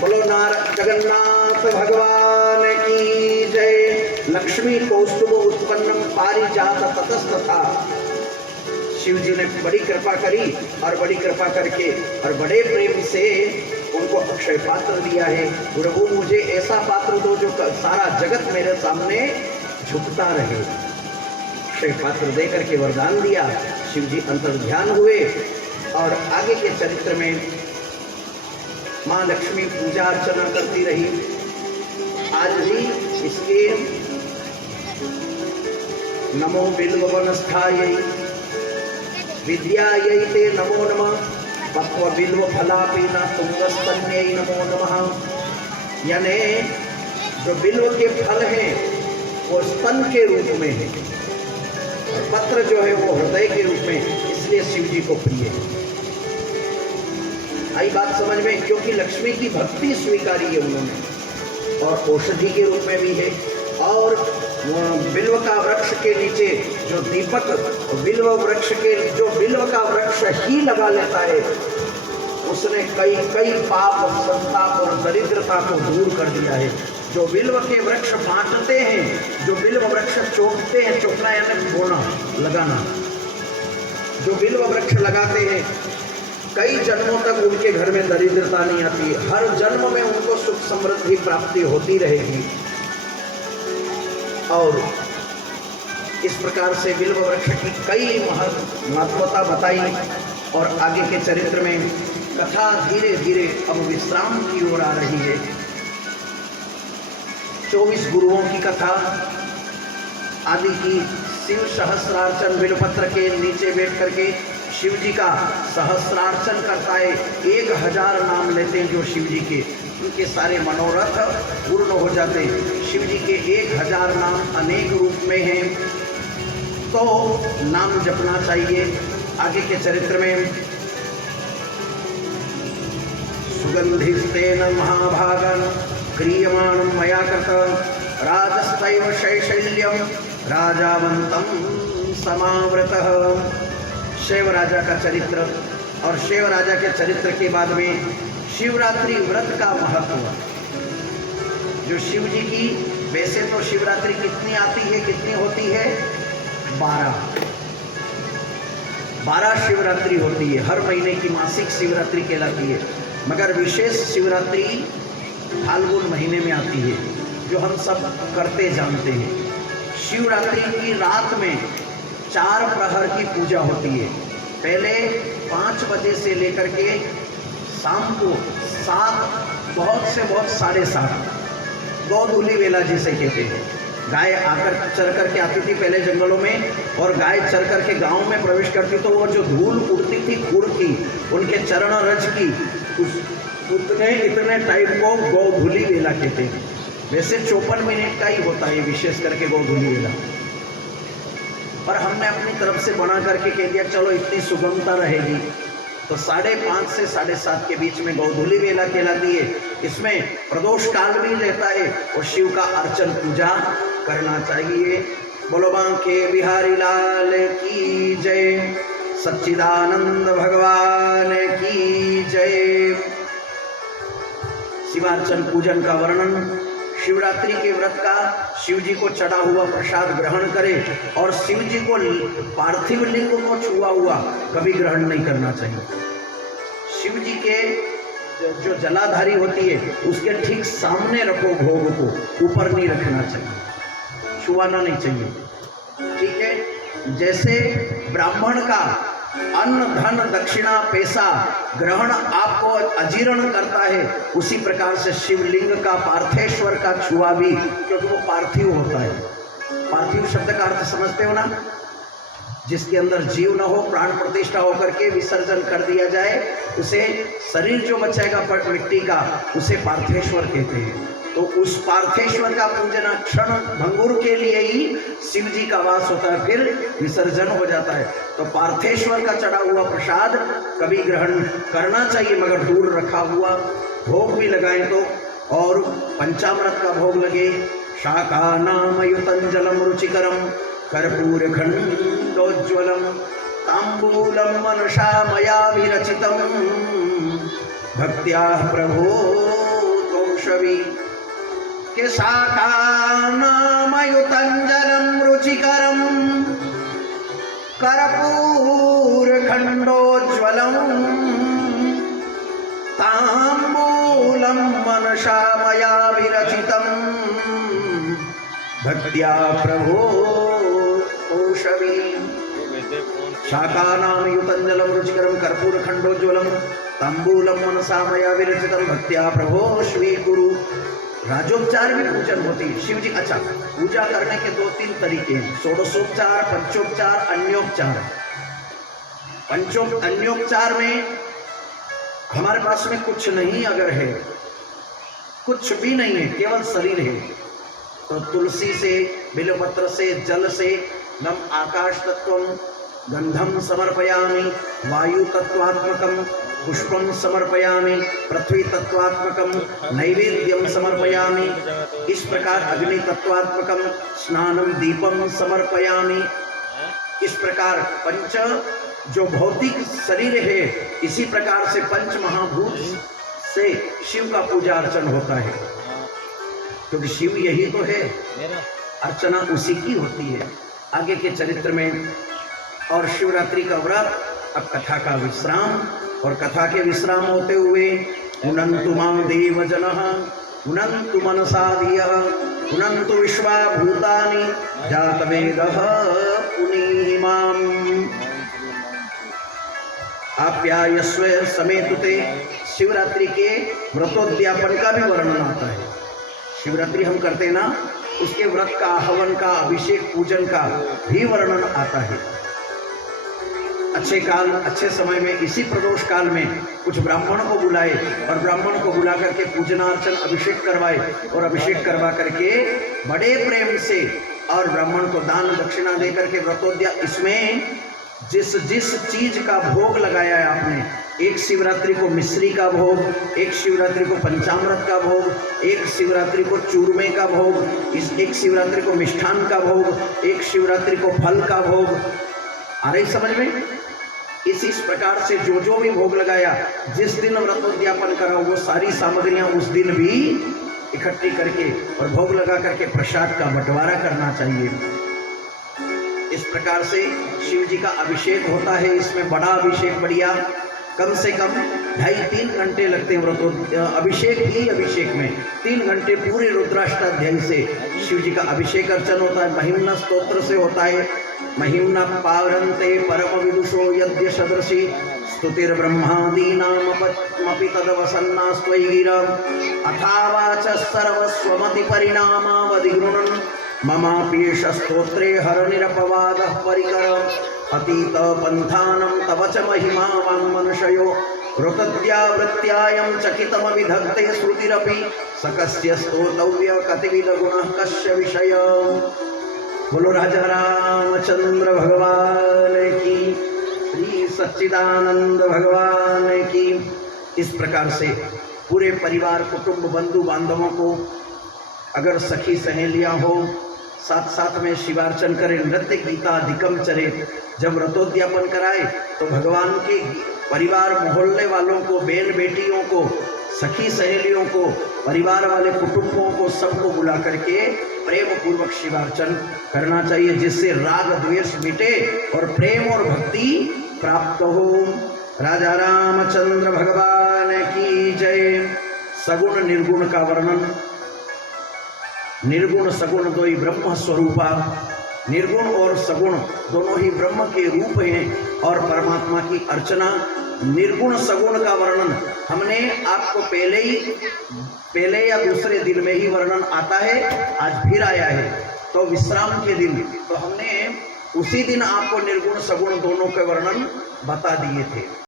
बोलो जगन्नाथ भगवान की जय। लक्ष्मी कौस्तुभ उत्पन्नम पारिजात ततस्तथा। शिव जी ने बड़ी कृपा करी और बड़ी कृपा करके और बड़े प्रेम से उनको अक्षय पात्र दिया है। प्रभु मुझे ऐसा पात्र दो जो सारा जगत मेरे सामने झुकता रहे। अक्षय पात्र देकर के वरदान दिया। शिव जी अंतर्ध्यान हुए और आगे के चरित्र में माँ लक्ष्मी पूजा अर्चना करती रही। आज भी इसके नमो बिल्व वनस्थायै विद्यायै ते नमो नमः पक्व बिल्व फलापीना तुंगस्तन्यै नमो नमः। यानी जो बिल्व के फल हैं वो स्तन के रूप में है और पत्र जो है वो हृदय के रूप में, इसलिए शिव जी को प्रिय है। आई बात समझ में, क्योंकि लक्ष्मी की भक्ति स्वीकारी है उन्होंने और औषधि के रूप में भी है। और बिल्व का वृक्ष के नीचे जो दीपक बिल्व वृक्ष के जो बिल्व का वृक्ष ही लगा लेता है उसने कई कई पाप संताप और दरिद्रता को दूर कर दिया है। जो बिल्व के वृक्ष बांटते हैं, जो बिल्व वृक्ष चोपते हैं, चोपना यानी बोना लगाना, जो बिल्व वृक्ष लगाते हैं कई जन्मों तक उनके घर में दरिद्रता नहीं आती। हर जन्म में उनको सुख समृद्धि प्राप्ति होती रहेगी। और इस प्रकार से बिल्व वृक्ष की कई महत्वता बताई और आगे के चरित्र में कथा धीरे धीरे अब विश्राम की ओर आ रही है। 24 गुरुओं की कथा आदि की। शिव सहस्रार्चन बिल्वपत्र के नीचे बैठ करके शिव जी का सहस्रार्चन करता है। 1000 नाम लेते हैं जो शिव जी के, उनके सारे मनोरथ पूर्ण हो जाते हैं। शिव जी के 1000 नाम अनेक रूप में हैं, तो नाम जपना चाहिए। आगे के चरित्र में सुगंधिस्तेन महाभागं क्रियमाणं मया कृत राजस्तैव शैशल्यं राजावंतं समावृतः। शिव राजा का चरित्र और शिव राजा के चरित्र के बाद में शिवरात्रि व्रत का महत्व। जो शिव जी की, वैसे तो शिवरात्रि कितनी आती है, कितनी होती है? 12 शिवरात्रि होती है। हर महीने की मासिक शिवरात्रि कहलाती है, मगर विशेष शिवरात्रि फाल्गुन महीने में आती है, जो हम सब करते जानते हैं। शिवरात्रि की रात में 4 प्रहर की पूजा होती है। पहले 5 बजे से लेकर के शाम को 7, बहुत से बहुत 7:30, गौधूली वेला जिसे कहते हैं। गाय आकर चर करके आती थी पहले जंगलों में, और गाय चर करके गांव में प्रवेश करती तो वो जो धूल उड़ती थी खुर की, उनके चरण रज की, इतने टाइम को गौधूली वेला कहते हैं। वैसे 54 मिनट का ही होता है विशेष करके गौधूली वेला, पर हमने अपनी तरफ से बना करके कह दिया चलो इतनी सुगमता रहेगी, तो 5:30 से 7:30 के बीच में गौधूली वेला कहलाती है। इसमें प्रदोष काल भी रहता है और शिव का अर्चन पूजा करना चाहिए। बोलो बांके बिहारी लाल की जय, सच्चिदानंद भगवान की जय। शिवार्चन पूजन का वर्णन। शिवरात्रि के व्रत का शिव जी को चढ़ा हुआ प्रसाद ग्रहण करें और शिव जी को पार्थिव लिंग को छुआ हुआ कभी ग्रहण नहीं करना चाहिए। शिव जी के जो जलाधारी होती है उसके ठीक सामने रखो भोग को, ऊपर नहीं रखना चाहिए, छुआना नहीं चाहिए। ठीक है। जैसे ब्राह्मण का अन्न धन दक्षिणा पैसा ग्रहण आपको अजीर्ण करता है, उसी प्रकार से शिवलिंग का पार्थेश्वर का छुआ भी, क्योंकि वो पार्थिव होता है। पार्थिव शब्द का अर्थ समझते हो ना? जिसके अंदर जीव न हो, प्राण प्रतिष्ठा होकर के विसर्जन कर दिया जाए, उसे शरीर जो बचेगा मिट्टी का, उसे पार्थेश्वर कहते हैं। तो उस पार्थेश्वर का पूजन क्षण भंगुर के लिए ही शिव जी का वास होता है, फिर विसर्जन हो जाता है। तो पार्थेश्वर का चढ़ा हुआ प्रसाद कभी ग्रहण करना चाहिए, मगर दूर रखा हुआ। भोग भी लगाएं तो, और पंचामृत का भोग लगे। शाका नाम युतंजलम रुचिकरम कर्पूर खंडोज्वलम तांबूलम मनसा मया विरचितम भक्त्या प्रभो पौषवी के शाखानामयुतञ्जलं रुचिकरं कर्पूरखण्डोज्ज्वलं ताम्बूलं मनसा मया विरचितं भक्त्या प्रभो पौषवी शाकानामयुतञ्जलं रुचिकरं कर्पूरखण्डोज्ज्वलं ताम्बूलं मनसा मया विरचितं भक्त्या प्रभो स्वीकुरु। राजोपचार में पूजन होती है शिव जी। अच्छा, पूजा करने के 2-3 तरीके हैं, षोडशोपचार, पंचोपचार, अन्योपचार। अन्योपचार में हमारे पास में कुछ नहीं अगर है, कुछ भी नहीं है, केवल शरीर है, तो तुलसी से, बिल्वपत्र से, जल से नम आकाश तत्वम गंधम समर्पयामि, वायु तत्वात्मकम पुष्पम समर्पयामि, पृथ्वी तत्वात्मकम नैवेद्यम समर्पयामि, इस प्रकार अग्नि तत्वात्मकम स्नानम दीपम समर्पयामि। इस प्रकार पंच जो भौतिक शरीर है, इसी प्रकार से पंच महाभूत से शिव का पूजा अर्चन होता है, क्योंकि शिव यही तो है, अर्चना उसी की होती है। आगे के चरित्र में और शिवरात्रि का व्रत, अब कथा का विश्राम, और कथा के विश्राम होते हुए उनंतु मां देव जनः उनंतु मनसा धियः उनंतु विश्वा भूतानि जातवेदः पुनीहि माम् आप्यायस्व समेतुते। शिवरात्रि के व्रतोद्यापन का भी वर्णन आता है। शिवरात्रि हम करते हैं ना, उसके व्रत का, हवन का, अभिषेक पूजन का भी वर्णन आता है। अच्छे काल, अच्छे समय में, इसी प्रदोष काल में कुछ ब्राह्मण को बुलाए और ब्राह्मण को बुला करके पूजना अर्चन अभिषेक करवाए, और अभिषेक करवा करके बड़े प्रेम से और ब्राह्मण को दान दक्षिणा दे करके व्रतोद्या, इसमें जिस जिस चीज का भोग लगाया है आपने, एक शिवरात्रि को मिश्री का भोग, एक शिवरात्रि को पंचामृत का भोग, एक शिवरात्रि को चूरमे का भोग, एक शिवरात्रि को मिष्ठान का भोग, एक शिवरात्रि को फल का भोग, आ रही समझ में? इस प्रकार से जो भी भोग लगाया, जिस दिन व्रतोद्यापन करा, वो सारी सामग्रियां उस दिन भी इकट्ठी करके और भोग लगा करके प्रसाद का बंटवारा करना चाहिए। इस प्रकार से शिव जी का अभिषेक होता है। इसमें बड़ा अभिषेक, बढ़िया, कम से कम 2.5-3 घंटे लगते हैं अभिषेक ही अभिषेक में 3 घंटे पूरे रुद्राष्टाध्याय से शिव जी का अभिषेक अर्चन होता है। महिम्न स्तोत्र से होता है। महिम्न पावरन्ते परम विदुषो यद्य सदृशी स्तुतिर्ब्रह्मादीनामपि तदवसन्नास्त्वयि गिरम् अथावाच सर्वस्वमति परिणामावधिगृणन् ममाप्येष स्तोत्रे हरनिरपवादः परिकरम् अतीत पंथानं तव च महिमा वाङ्मनुषयो ऋतद्यावृत्त्यायं चकितमविधत्ते श्रुतिरपि सकस्य स्तोतव्य कतिविधगुणः कस्य विषय। बोलो राजा रामचंद्र भगवान की, श्री सच्चिदानंद भगवान की। इस प्रकार से पूरे परिवार, कुटुंब, बंधु बांधवों को, अगर सखी सहेलियां हो, साथ साथ में शिवार्चन करे, नृत्य गीता अधिकम चरे। जब व्रतोद्यापन कराए तो भगवान के परिवार, मोहल्ले वालों को, बेन बेटियों को, सखी सहेलियों को, परिवार वाले कुटुंबों को, सबको बुला करके प्रेम पूर्वक शिवार्चन करना चाहिए, जिससे राग द्वेष मिटे और प्रेम और भक्ति प्राप्त हो। राजा रामचंद्र भगवान की जय। सगुण निर्गुण का वर्णन। निर्गुण सगुण दो ही ब्रह्म स्वरूपा। निर्गुण और सगुण दोनों ही ब्रह्म के रूप हैं और परमात्मा की अर्चना। निर्गुण सगुण का वर्णन हमने आपको पहले या दूसरे दिन में ही वर्णन आता है, आज फिर आया है। तो विश्राम के दिन तो हमने उसी दिन आपको निर्गुण सगुण दोनों के वर्णन बता दिए थे।